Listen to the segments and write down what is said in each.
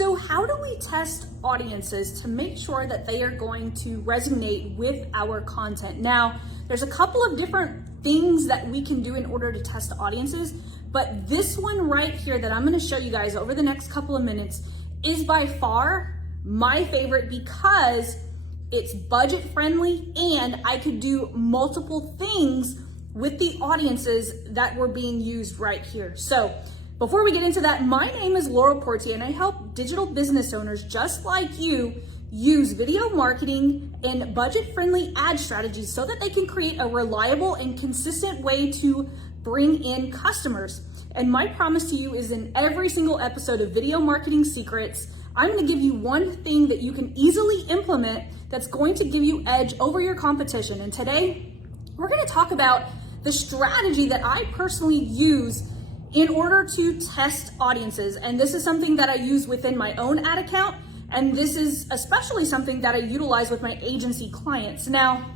So how do we test audiences to make sure that they are going to resonate with our content? Now, there's a couple of different things that we can do in order to test audiences, but this one right here that I'm going to show you guys over the next couple of minutes is by far my favorite because it's budget friendly and I could do multiple things with the audiences that were being used right here. So before we get into that, my name is Laurel Portier and I help digital business owners just like you use video marketing and budget-friendly ad strategies so that they can create a reliable and consistent way to bring in customers. And my promise to you is in every single episode of Video Marketing Secrets, I'm going to give you one thing that you can easily implement that's going to give you edge over your competition. And today, we're going to talk about the strategy that I personally use in order to test audiences. And this is something that I use within my own ad account. And this is especially something that I utilize with my agency clients. Now,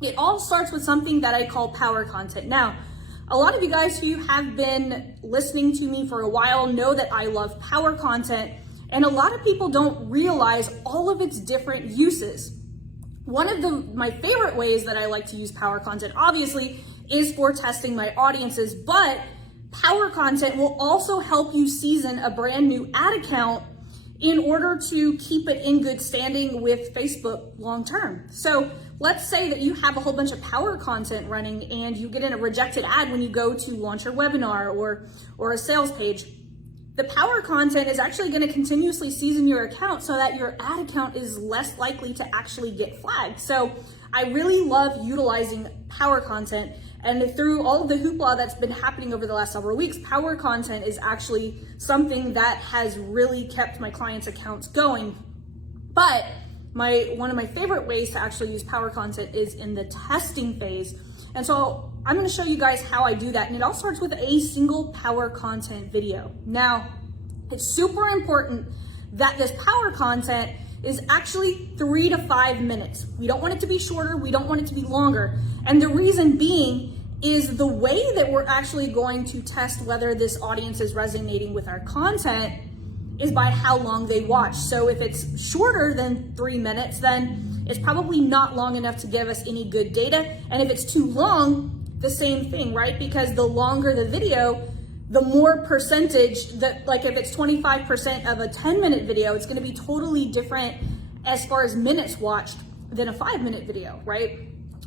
it all starts with something that I call power content. Now, a lot of you guys who have been listening to me for a while know that I love power content. And a lot of people don't realize all of its different uses. One of my favorite ways that I like to use power content, obviously, is for testing my audiences, but power content will also help you season a brand new ad account in order to keep it in good standing with Facebook long term. So let's say that you have a whole bunch of power content running and you get in a rejected ad when you go to launch a webinar or a sales page. The power content is actually going to continuously season your account so that your ad account is less likely to actually get flagged. So I really love utilizing power content. And through all of the hoopla that's been happening over the last several weeks, power content is actually something that has really kept my clients' accounts going. But one of my favorite ways to actually use power content is in the testing phase. And so I'm going to show you guys how I do that. And it all starts with a single power content video. Now, it's super important that this power content is actually 3 to 5 minutes. We don't want it to be shorter. We don't want it to be longer. And the reason being is the way that we're actually going to test whether this audience is resonating with our content is by how long they watch. So if it's shorter than 3 minutes, then it's probably not long enough to give us any good data. And if it's too long, the same thing, right? Because the longer the video, the more percentage that, like if it's 25% of a 10-minute video, it's going to be totally different as far as minutes watched than a 5-minute video, right?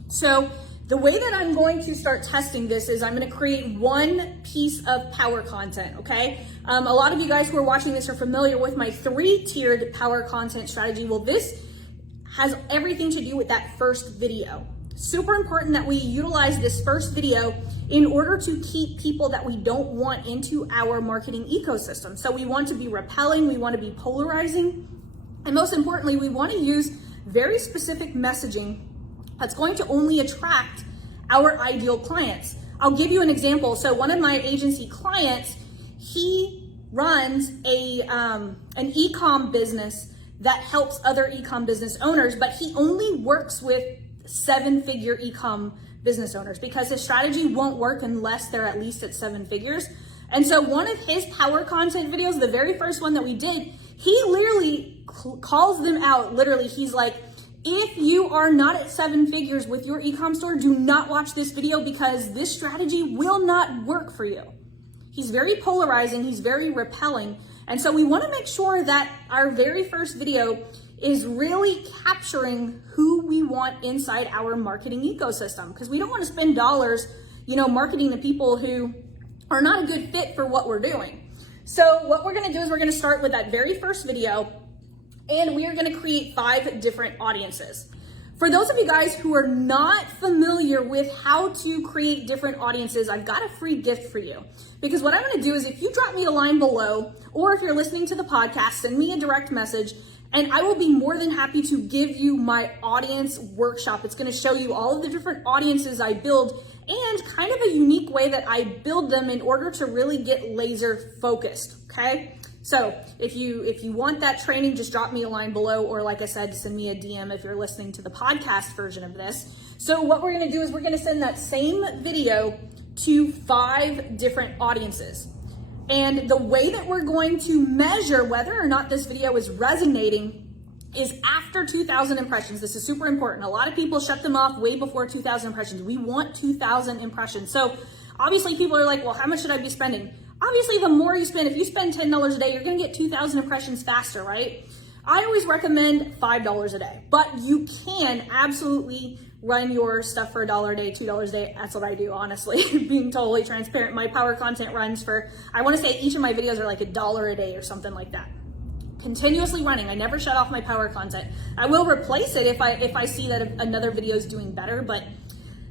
So the way that I'm going to start testing this is I'm going to create one piece of power content, okay? A lot of you guys who are watching this are familiar with my 3-tiered power content strategy. Well, this has everything to do with that first video. Super important that we utilize this first video in order to keep people that we don't want into our marketing ecosystem. So we want to be repelling, we want to be polarizing, and most importantly, we want to use very specific messaging that's going to only attract our ideal clients. I'll give you an example. So one of my agency clients, he runs an e-com business that helps other e-com business owners, but he only works with 7-figure e-com business owners because his strategy won't work unless they're at least at 7 figures. And so one of his power content videos, the very first one that we did, he literally calls them out. Literally, he's like, if you are not at 7 figures with your e-com store, do not watch this video because this strategy will not work for you. He's very polarizing, he's very repelling. And so we want to make sure that our very first video is really capturing who we want inside our marketing ecosystem, because we don't want to spend dollars, marketing to people who are not a good fit for what we're doing. So what we're going to do is we're going to start with that very first video, and we are going to create 5 different audiences. For those of you guys who are not familiar with how to create different audiences, I've got a free gift for you. Because what I'm going to do is if you drop me a line below, or if you're listening to the podcast, send me a direct message, and I will be more than happy to give you my audience workshop. It's going to show you all of the different audiences I build and kind of a unique way that I build them in order to really get laser focused, okay? So if you want that training, just drop me a line below, or like I said, send me a DM if you're listening to the podcast version of this. So what we're going to do is we're going to send that same video to 5 different audiences. And the way that we're going to measure whether or not this video is resonating is after 2,000 impressions. This is super important. A lot of people shut them off way before 2,000 impressions. We want 2,000 impressions. So obviously people are like, well, how much should I be spending? Obviously, the more you spend, if you spend $10 a day, you're gonna get 2,000 impressions faster, right? I always recommend $5 a day, but you can absolutely run your stuff for $1 a day, $2 a day. That's what I do, honestly, being totally transparent. My power content runs for, I wanna say each of my videos are like $1 a day or something like that. Continuously running. I never shut off my power content. I will replace it if I see that another video is doing better, but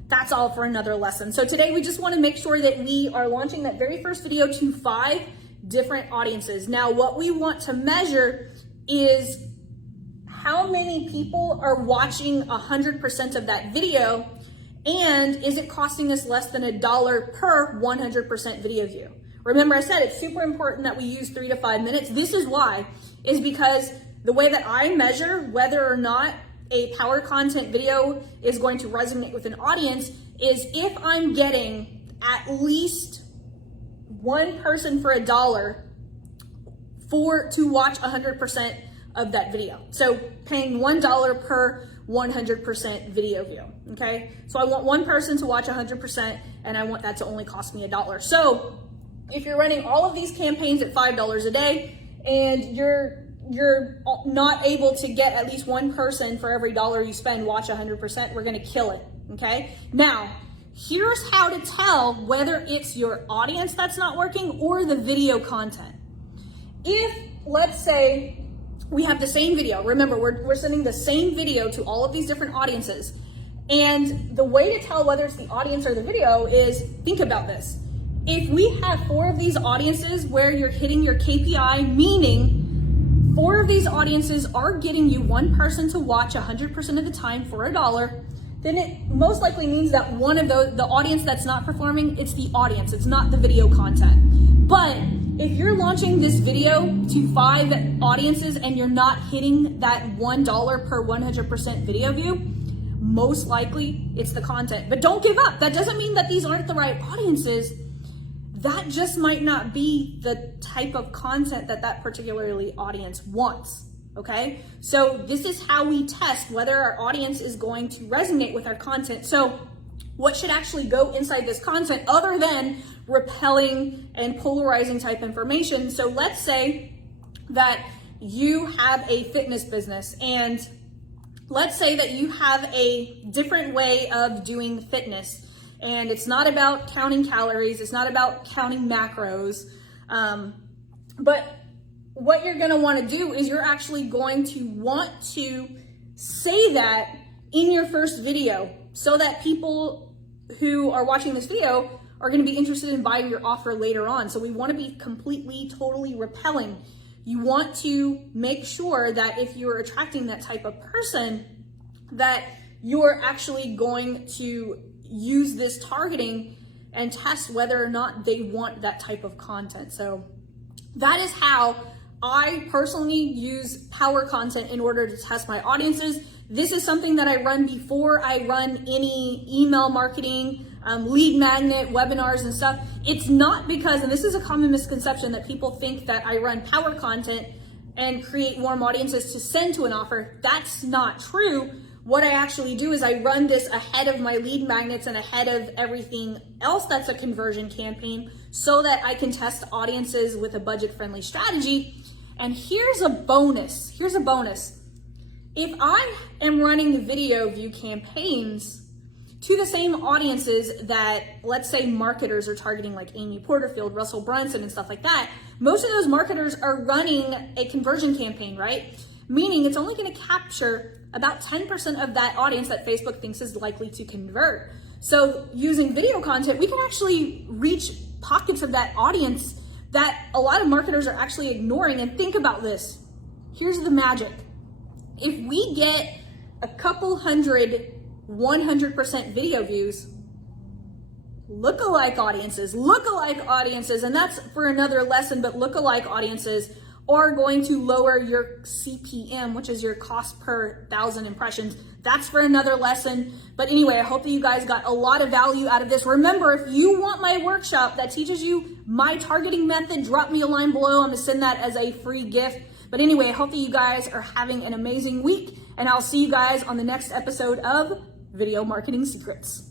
that's all for another lesson. So today we just want to make sure that we are launching that very first video to 5 different audiences. Now, what we want to measure is how many people are watching 100% of that video, and is it costing us less than $1 per 100% video view? Remember, I said it's super important that we use 3 to 5 minutes. This is why, is because the way that I measure whether or not a power content video is going to resonate with an audience is if I'm getting at least one person for $1 to watch 100% of that video. So paying $1 per 100% video view, okay? So I want one person to watch 100% and I want that to only cost me $1. So if you're running all of these campaigns at $5 a day and you're not able to get at least one person for every $1 you spend watch 100%, we're gonna kill it, okay? Now, here's how to tell whether it's your audience that's not working or the video content. If, let's say, we have the same video, remember, we're sending the same video to all of these different audiences, and the way to tell whether it's the audience or the video is, think about this. If we have 4 of these audiences where you're hitting your KPI, meaning 4 of these audiences are getting you one person to watch 100% of the time for $1, then it most likely means that one of the audience that's not performing, it's the audience, it's not the video content. But if you're launching this video to 5 audiences and you're not hitting that $1 per 100% video view, most likely it's the content. But don't give up. That doesn't mean that these aren't the right audiences. That just might not be the type of content that particularly audience wants, okay? So this is how we test whether our audience is going to resonate with our content. So what should actually go inside this content other than repelling and polarizing type information? So let's say that you have a fitness business, and let's say that you have a different way of doing fitness. And it's not about counting calories, it's not about counting macros, but what you're gonna wanna do is you're actually going to want to say that in your first video so that people who are watching this video are gonna be interested in buying your offer later on. So we wanna be completely, totally repelling. You want to make sure that if you're attracting that type of person, that you're actually going to use this targeting and test whether or not they want that type of content. So that is how I personally use power content in order to test my audiences. This is something that I run before I run any email marketing, lead magnet, webinars and stuff. It's not because, and this is a common misconception, that people think that I run power content and create warm audiences to send to an offer. That's not true. What I actually do is I run this ahead of my lead magnets and ahead of everything else that's a conversion campaign so that I can test audiences with a budget-friendly strategy. And here's a bonus. Here's a bonus. If I am running video view campaigns to the same audiences that, let's say, marketers are targeting, like Amy Porterfield, Russell Brunson, and stuff like that, most of those marketers are running a conversion campaign, right? Meaning it's only going to capture about 10% of that audience that Facebook thinks is likely to convert. So using video content, we can actually reach pockets of that audience that a lot of marketers are actually ignoring. And think about this. Here's the magic. If we get a couple hundred 100% video views, lookalike audiences, and that's for another lesson, but lookalike audiences are going to lower your CPM, which is your cost per 1,000 impressions. That's for another lesson. But anyway, I hope that you guys got a lot of value out of this. Remember, if you want my workshop that teaches you my targeting method, drop me a line below. I'm gonna send that as a free gift. But anyway, I hope that you guys are having an amazing week, and I'll see you guys on the next episode of Video Marketing Secrets.